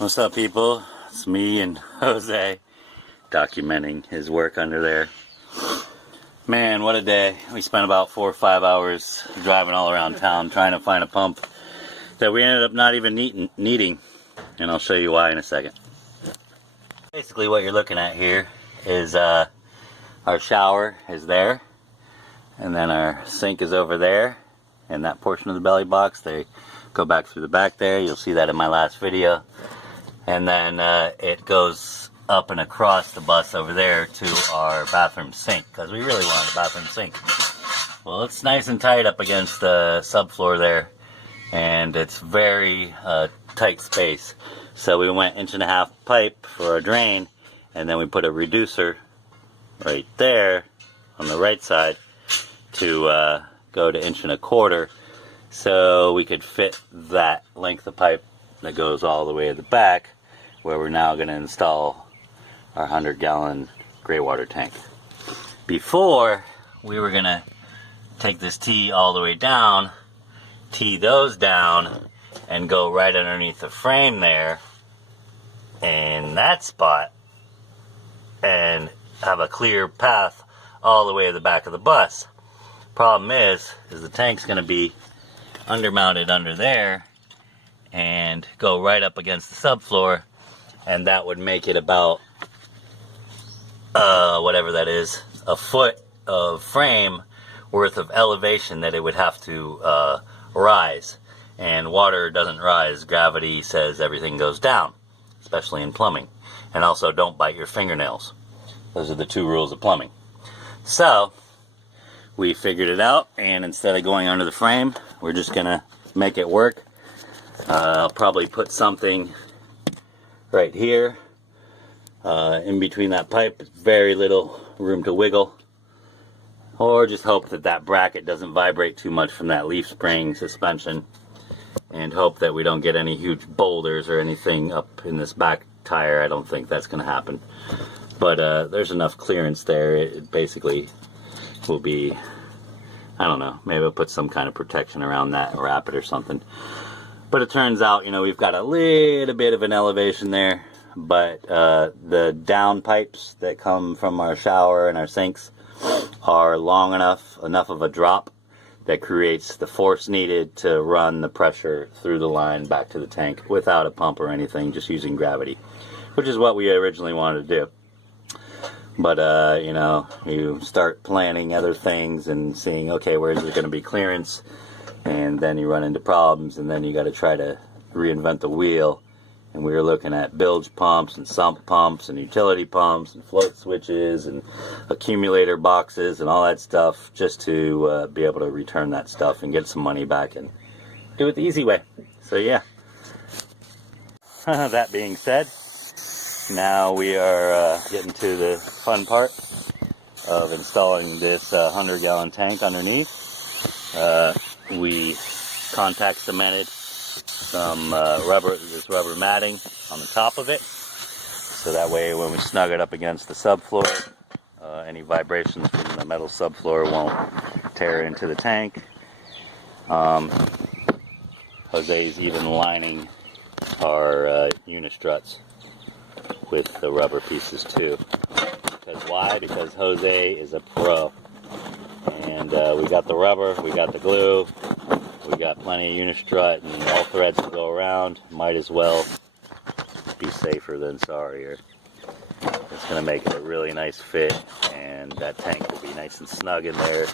What's up, people? It's me and Jose documenting his work under there. Man, what a day. We spent about 4 or 5 hours driving all around town trying to find a pump that we ended up not even needing. And I'll show you why in a second. Basically what you're looking at here is our shower is there, and then our sink is over there, and that portion of the belly box, they go back through the back there. You'll see that in my last video. And then it goes up and across the bus over there to our bathroom sink, because we really wanted a bathroom sink. Well, it's nice and tight up against the subfloor there, and it's very tight space. So we went 1.5 inch pipe for a drain, and then we put a reducer right there on the right side to go to 1.25 inch, so we could fit that length of pipe that goes all the way to the back, where we're now going to install our 100-gallon gray water tank. Before, we were going to take this T all the way down, tee those down, and go right underneath the frame there in that spot, and have a clear path all the way to the back of the bus. Problem is the tank's going to be undermounted under there and go right up against the subfloor, and that would make it about whatever that is, a foot of frame worth of elevation that it would have to rise. And water doesn't rise. Gravity says everything goes down, especially in plumbing. And also, don't bite your fingernails. Those are the 2 rules of plumbing. So we figured it out, and instead of going under the frame, we're just gonna make it work. I'll probably put something right here in between that pipe. Very little room to wiggle, or just hope that that bracket doesn't vibrate too much from that leaf spring suspension, and hope that we don't get any huge boulders or anything up in this back tire. I don't think that's going to happen, but there's enough clearance there. It basically will be, I don't know, maybe I'll put some kind of protection around that and wrap it or something. But it turns out, you know, we've got a little bit of an elevation there, but the down pipes that come from our shower and our sinks are long enough of a drop that creates the force needed to run the pressure through the line back to the tank without a pump or anything, just using gravity, which is what we originally wanted to do. But, you know, you start planning other things and seeing, okay, where is there going to be clearance? And then you run into problems, and then you got to try to reinvent the wheel. And we were looking at bilge pumps and sump pumps and utility pumps and float switches and accumulator boxes and all that stuff, just to be able to return that stuff and get some money back and do it the easy way. So yeah. That being said, now we are getting to the fun part of installing this 100-gallon tank underneath. We contact cemented some rubber matting on the top of it, so that way when we snug it up against the subfloor, any vibrations from the metal subfloor won't tear into the tank. Jose's even lining our unistruts with the rubber pieces too. Because why? Because Jose is a pro. And we got the rubber, we got the glue, we got plenty of unistrut and all threads to go around. Might as well be safer than sorrier. It's going to make it a really nice fit, and that tank will be nice and snug in there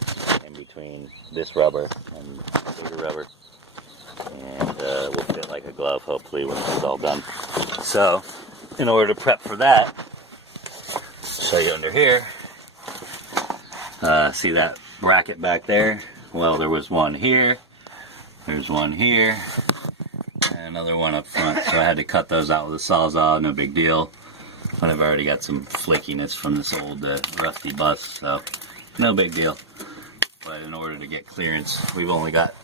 in between this rubber and bigger rubber. And will fit like a glove, hopefully, when it's all done. So, in order to prep for that, I'll show you under here. See that bracket back there? Well, there was one here, there's one here, and another one up front. So I had to cut those out with a Sawzall, no big deal. But I've already got some flakiness from this old rusty bus, so no big deal. But in order to get clearance, we've only got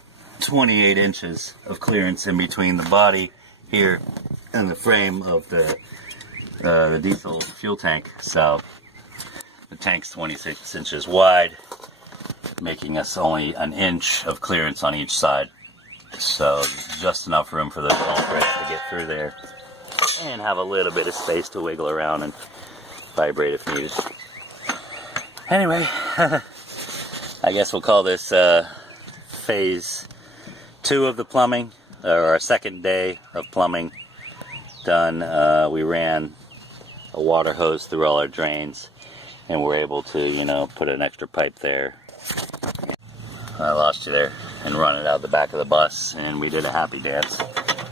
28 inches of clearance in between the body here and the frame of the diesel fuel tank. So the tank's 26 inches wide, making us only 1 inch of clearance on each side. So just enough room for the bolt threads to get through there. and have a little bit of space to wiggle around and vibrate if needed. Anyway, I guess we'll call this phase 2 of the plumbing, or our second day of plumbing done. We ran a water hose through all our drains, and we're able to, you know, put an extra pipe there. I lost you there. And run it out the back of the bus, and we did a happy dance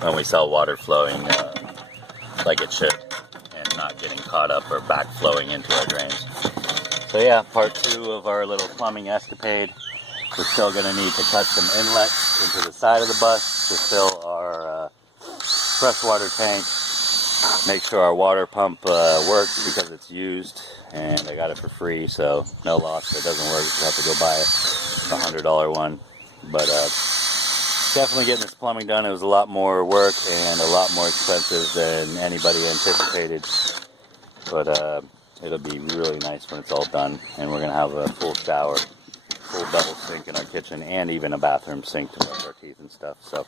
when we saw water flowing like it should, and not getting caught up or backflowing into our drains. So yeah, part 2 of our little plumbing escapade. We're still going to need to cut some inlets into the side of the bus to fill our freshwater tank. Make sure our water pump works because it's used, and I got it for free, so no loss. If it doesn't work, you have to go buy a $100 one. But definitely getting this plumbing done, it was a lot more work and a lot more expensive than anybody anticipated. But it'll be really nice when it's all done, and we're going to have a full shower, full double sink in our kitchen, and even a bathroom sink to brush our teeth and stuff. So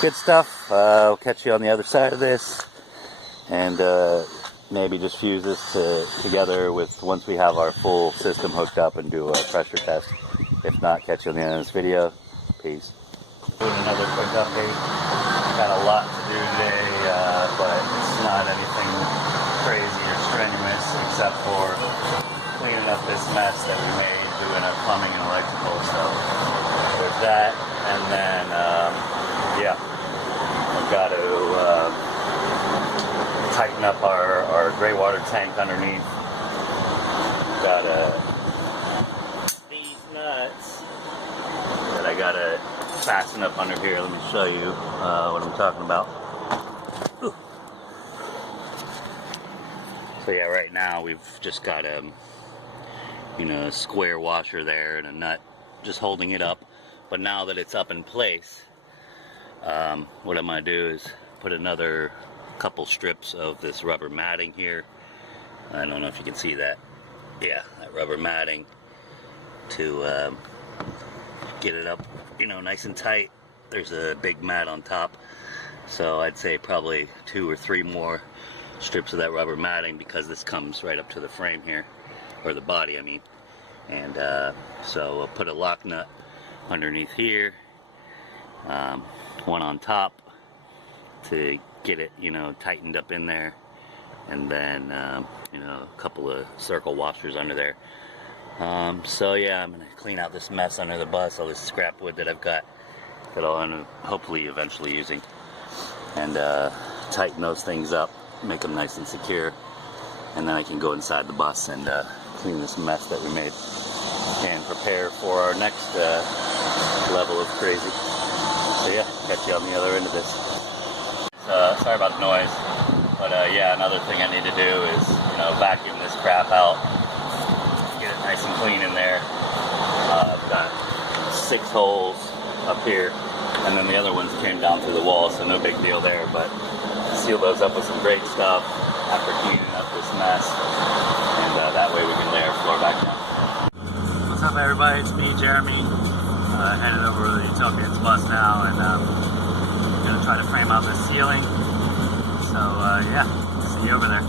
good stuff. I'll catch you on the other side of this, and maybe just fuse this together with once we have our full system hooked up and do a pressure test. If not, catch you on the end of this video. Peace. Doing another quick update. Got a lot to do today, but it's not anything crazy or strenuous except for cleaning up this mess that we made doing our plumbing and electrical. So there's that, and then yeah, I've got to tighten up our gray water tank underneath. Got these nuts that I gotta fasten up under here. Let me show you what I'm talking about. Ooh. So yeah, right now we've just got a square washer there and a nut just holding it up. But now that it's up in place, what I'm gonna do is put another couple strips of this rubber matting here. I don't know if you can see that. Yeah, that rubber matting to get it up, nice and tight. There's a big mat on top, so I'd say probably 2 or 3 more strips of that rubber matting, because this comes right up to the frame here, or the body I mean. And so I'll put a lock nut underneath here, one on top to get it tightened up in there, and then a couple of circle washers under there. So yeah, I'm gonna clean out this mess under the bus, all this scrap wood that I've got that I'll end up hopefully eventually using, and tighten those things up, make them nice and secure, and then I can go inside the bus and clean this mess that we made and prepare for our next level of crazy. So yeah, catch you on the other end of this. Sorry about the noise, but yeah, another thing I need to do is vacuum this crap out, get it nice and clean in there. I've got 6 holes up here, and then the other ones came down through the wall, so no big deal there, but seal those up with some great stuff after cleaning up this mess, and that way we can lay our floor back down. What's up everybody, it's me, Jeremy, headed over to the Utopians bus now, and gonna try to frame out the ceiling. So yeah, see you over there.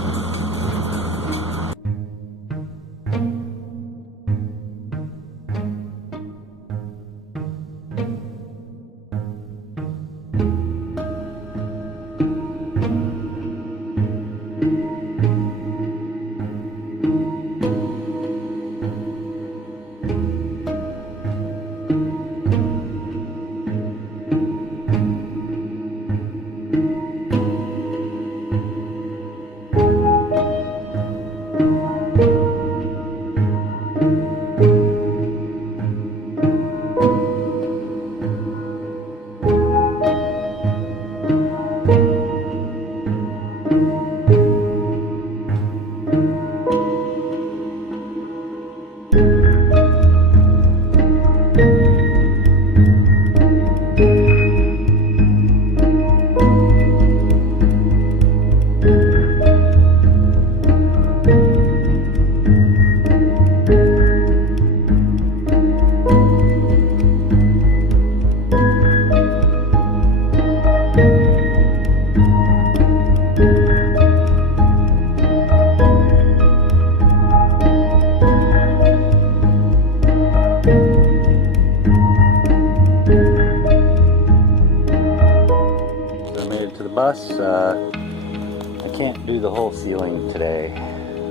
I can't do the whole ceiling today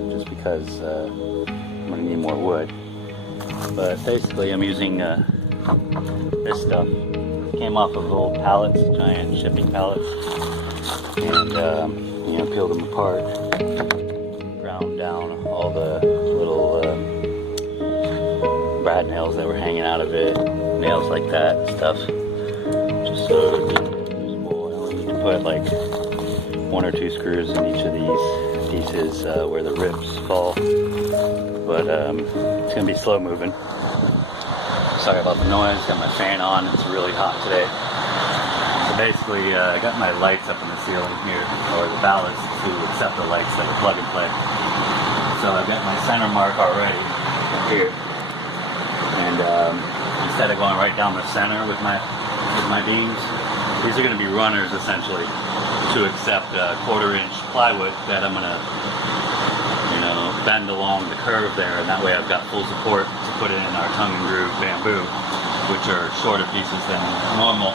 just because I'm going to need more wood. But basically I'm using this stuff. Came off of old pallets, giant shipping pallets, and you know, peeled them apart, ground down all the little brad nails that were hanging out of it, nails like that and stuff, just so it would be usable. I only need to put like 1 or 2 screws in each of these pieces where the ribs fall, but it's going to be slow moving. Sorry about the noise, got my fan on, it's really hot today. So basically I got my lights up in the ceiling here, or the ballast to accept the lights that are plug and play. So I've got my center mark already here, and instead of going right down the center with my beams, these are going to be runners essentially to accept 1/4 inch plywood that I'm going to, you know, bend along the curve there, and that way I've got full support to put it in our tongue and groove bamboo, which are shorter pieces than normal.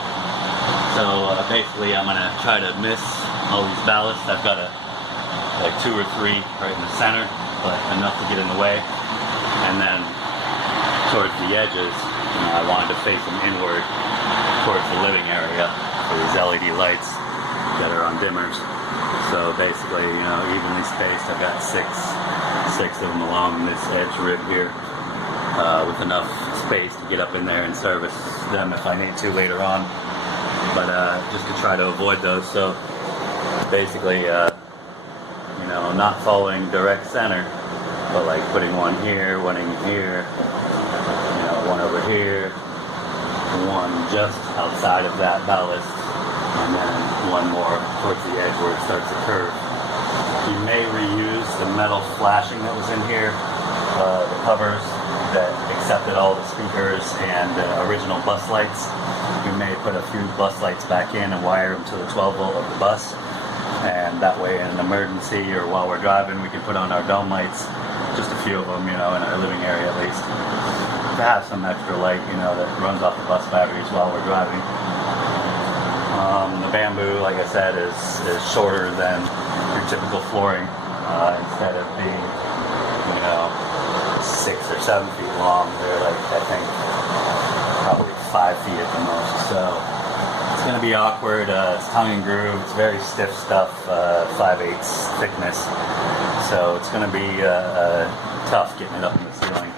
So basically I'm going to try to miss all these ballasts. I've got like 2 or 3 right in the center, but enough to get in the way. And then towards the edges, you know, I wanted to face them inward towards the living area for these LED lights that are on dimmers. So basically, you know, evenly spaced. I've got six of them along this edge rib here, with enough space to get up in there and service them if I need to later on. But just to try to avoid those. So basically, you know, not following direct center, but like putting one here, one in here, you know, one over here, one just outside of that ballast, and then one more towards the edge where it starts to curve. You may reuse the metal flashing that was in here, the covers that accepted all the speakers and original bus lights. You may put a few bus lights back in and wire them to the 12 volt of the bus, and that way in an emergency or while we're driving we can put on our dome lights, just a few of them, you know, in our living area at least, to have some extra light, you know, that runs off the bus batteries while we're driving. The bamboo, like I said, is shorter than your typical flooring. Instead of being, you know, 6 or 7 feet long, they're like, I think, probably 5 feet at the most. So it's going to be awkward. It's tongue and groove. It's very stiff stuff, 5/8 thickness. So it's going to be tough getting it up in the ceiling.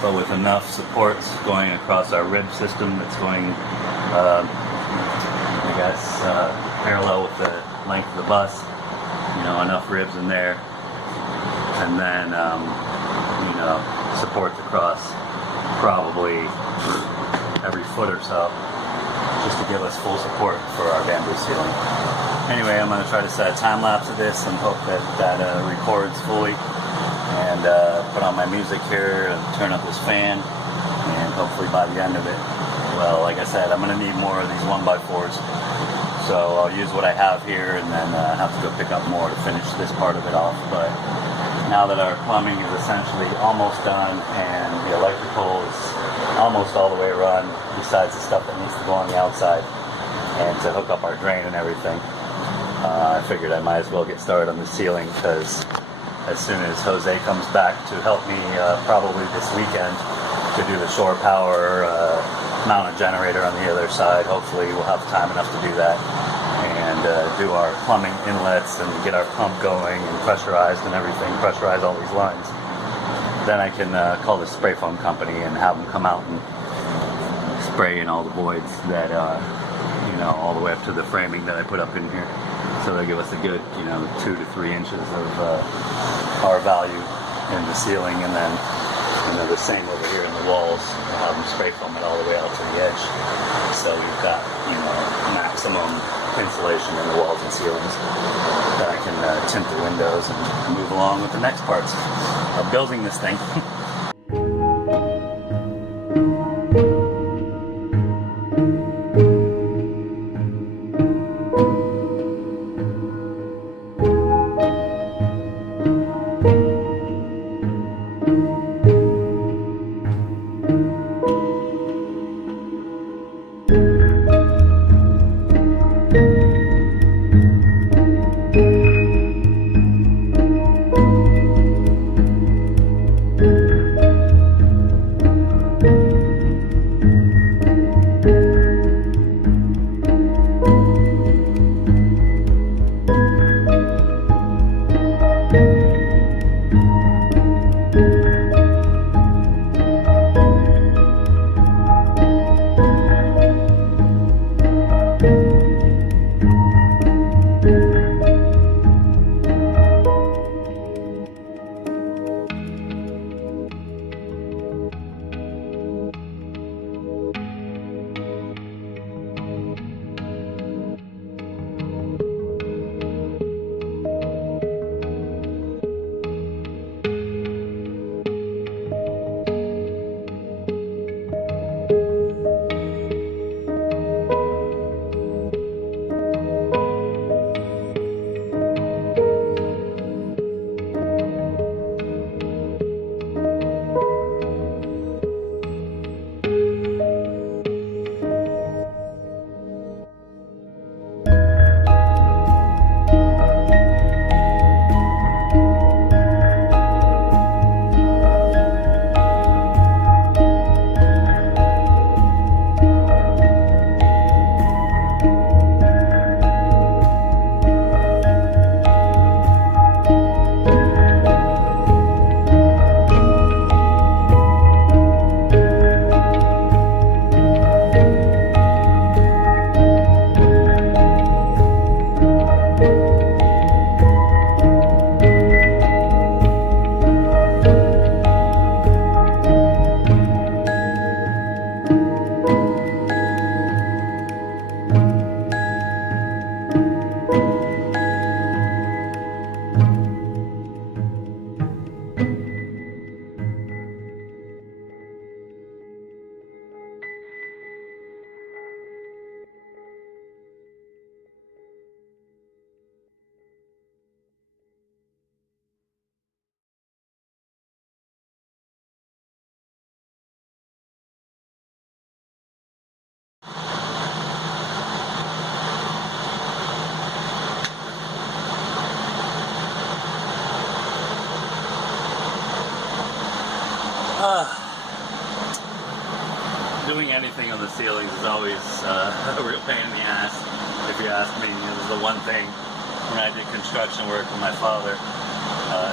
But with enough supports going across our rib system, that's going, I guess, parallel with the length of the bus, you know, enough ribs in there, and then, you know, supports across probably every foot or so, just to give us full support for our bamboo ceiling. Anyway, I'm going to try to set a time lapse of this and hope that records fully, and put on my music here and turn up this fan, and hopefully by the end of it, well, like I said, I'm going to need more of these 1x4s, so I'll use what I have here and then have to go pick up more to finish this part of it off. But now that our plumbing is essentially almost done and the electrical is almost all the way run, besides the stuff that needs to go on the outside and to hook up our drain and everything, I figured I might as well get started on the ceiling, because as soon as Jose comes back to help me, probably this weekend, to do the shore power, mount a generator on the other side, hopefully we'll have time enough to do that, and do our plumbing inlets and get our pump going and pressurized and everything, pressurize all these lines. Then I can call the spray foam company and have them come out and spray in all the voids that, you know, all the way up to the framing that I put up in here. So they give us a good, you know, 2 to 3 inches of our value in the ceiling, and then, you know, the same over here in the walls. We'll have them spray foam it all the way out to the edge. So we've got, you know, maximum insulation in the walls and ceilings. Then I can tint the windows and move along with the next parts of building this thing. anything on the ceilings is always a real pain in the ass, if you ask me. It was the one thing when I did construction work with my father.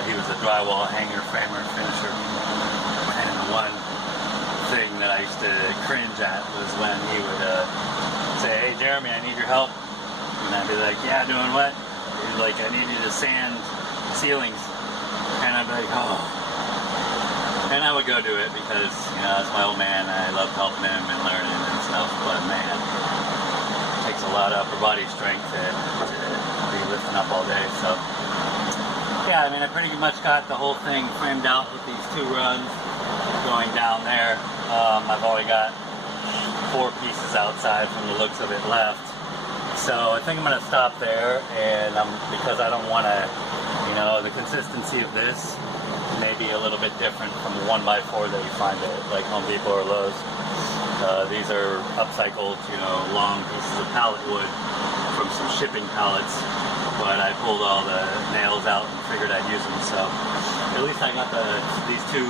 He was a drywall hanger, framer, finisher. And the one thing that I used to cringe at was when he would say, "Hey Jeremy, I need your help." And I'd be like, "Yeah, doing what?" He'd be like, "I need you to sand ceilings." And I'd be like, "Oh." And I would go do it because, you know, that's my old man. I loved helping him and learning and stuff. But man, it takes a lot of upper body strength to be lifting up all day. So yeah, I mean, I pretty much got the whole thing framed out with these 2 runs going down there. I've already got 4 pieces outside from the looks of it left. So I think I'm going to stop there, and because I don't want to, you know, the consistency of this may be a little bit different from the 1x4 that you find at like Home Depot or Lowe's. These are upcycled, you know, long pieces of pallet wood from some shipping pallets, but I pulled all the nails out and figured I'd use them. So at least I got these 2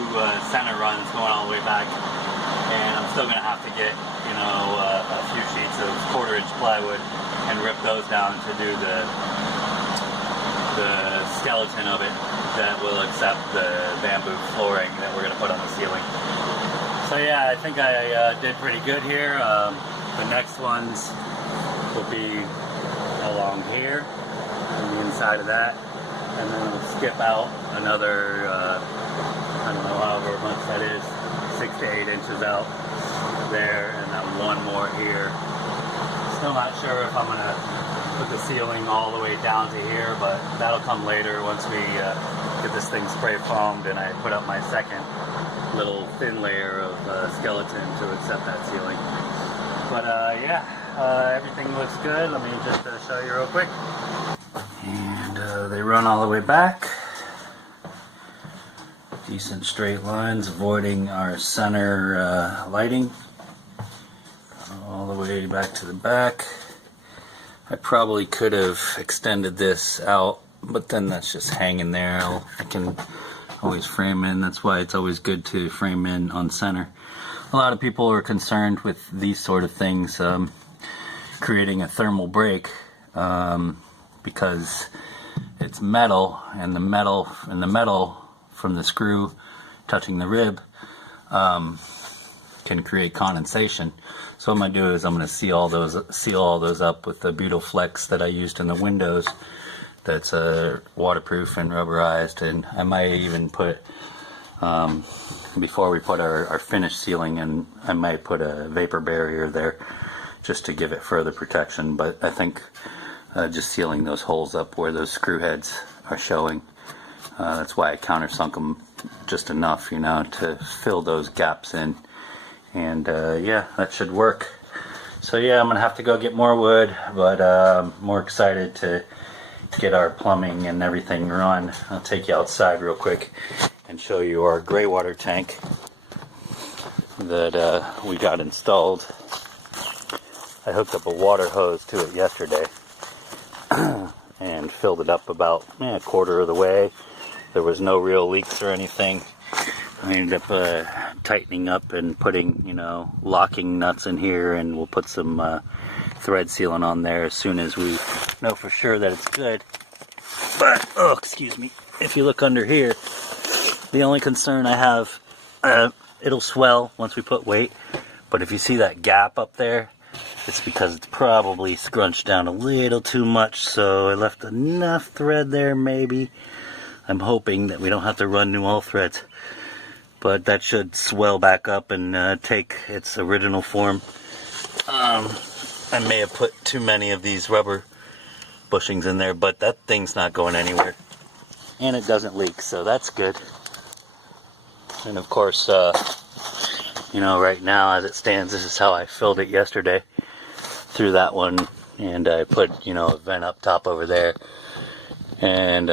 center runs going all the way back, and I'm still going to have to get, you know, a few sheets of 1/4-inch plywood and rip those down to do the skeleton of it that will accept the bamboo flooring that we're going to put on the ceiling. So yeah, I think I did pretty good here. The next ones will be along here on the inside of that, and then we'll skip out another, I don't know, however much that is, 6 to 8 inches out there, and then 1 more here. Still not sure if I'm going to put the ceiling all the way down to here, but that'll come later once we get this thing spray foamed and I put up my second little thin layer of skeleton to accept that ceiling. But yeah, everything looks good. Let me just show you real quick. And they run all the way back. Decent straight lines, avoiding our center lighting. All the way back to the back. I probably could have extended this out, but then that's just hanging there. I can always frame in. That's why it's always good to frame in on center. A lot of people are concerned with these sort of things, creating a thermal break, because it's metal, and the metal from the screw touching the rib can create condensation. So what I'm going to do is I'm going to seal all those up with the Butaflex that I used in the windows. That's waterproof and rubberized, and I might even put, before we put our finished ceiling in, I might put a vapor barrier there just to give it further protection. But I think just sealing those holes up where those screw heads are showing, that's why I countersunk them just enough, you know, to fill those gaps in. And yeah, that should work. So yeah, I'm gonna have to go get more wood, but I'm more excited to get our plumbing and everything run. I'll take you outside real quick and show you our gray water tank that we got installed. I hooked up a water hose to it yesterday and filled it up about a 1/4 of the way. There was no real leaks or anything. I ended up tightening up and putting, you know, locking nuts in here, and we'll put some thread sealant on there as soon as we know for sure that it's good. But, oh, excuse me, if you look under here, the only concern I have, it'll swell once we put weight, but if you see that gap up there, it's because it's probably scrunched down a little too much, so I left enough thread there maybe. I'm hoping that we don't have to run new all threads, but that should swell back up and take its original form. I may have put too many of these rubber bushings in there, but that thing's not going anywhere, and it doesn't leak, so that's good. And of course, you know, right now as it stands, this is how I filled it yesterday through that one, and I put, you know, a vent up top over there and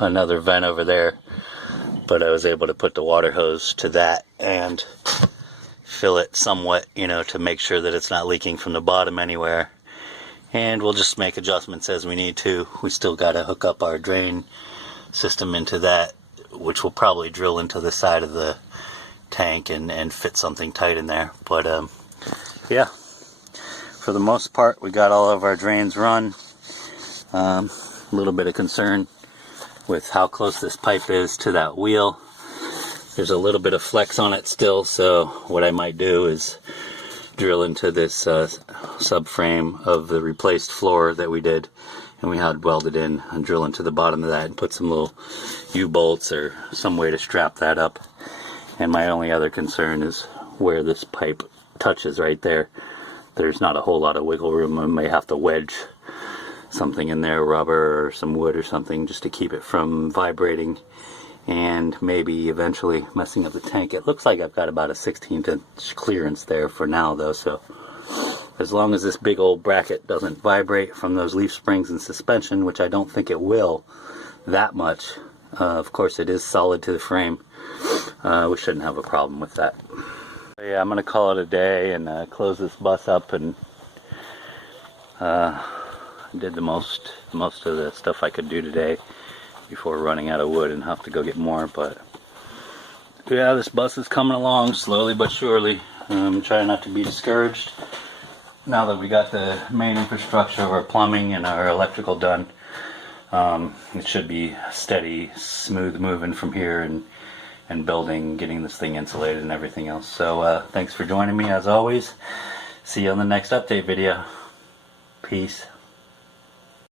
another vent over there, but I was able to put the water hose to that and fill it somewhat, you know, to make sure that it's not leaking from the bottom anywhere. And we'll just make adjustments as we need to. We still got to hook up our drain system into that, which will probably drill into the side of the tank and fit something tight in there. But yeah, for the most part we got all of our drains run. A little bit of concern with how close this pipe is to that wheel. There's a little bit of flex on it still, so what I might do is drill into this subframe of the replaced floor that we did and we had welded in, and drill into the bottom of that and put some little U-bolts or some way to strap that up. And my only other concern is where this pipe touches right there. There's not a whole lot of wiggle room. I may have to wedge something in there, rubber or some wood or something, just to keep it from vibrating and maybe eventually messing up the tank. It looks like I've got about a 16th inch clearance there for now though, so as long as this big old bracket doesn't vibrate from those leaf springs and suspension, which I don't think it will that much, of course it is solid to the frame, we shouldn't have a problem with that. So yeah, I'm gonna call it a day and close this bus up, and did the most of the stuff I could do today before running out of wood and have to go get more. But yeah, this bus is coming along slowly but surely. I'm trying not to be discouraged. Now that we got the main infrastructure of our plumbing and our electrical done, it should be steady, smooth moving from here and building, getting this thing insulated and everything else. So thanks for joining me as always. See you on the next update video. Peace.